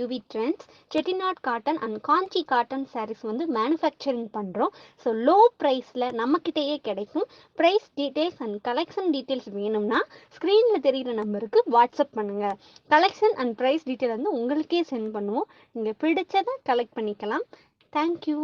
UV Trendz, Chettinad Cotten and Kanchi Cotton sarees வந்து manufacturing பண்றோம். So low priceல நம்மக்கிட்டேயே கிடைக்கும். Price details and collection details வேணும்னா ஸ்க்ரீன்ல தெரியுற நம்பருக்கு வாட்ஸ்அப் பண்ணுங்க. கலெக்ஷன் அண்ட் ப்ரைஸ் டீட்டெயில் வந்து உங்களுக்கே சென்ட் பண்ணுவோம். நீங்கள் பிடிச்சதை கலெக்ட் பண்ணிக்கலாம். தேங்க்யூ.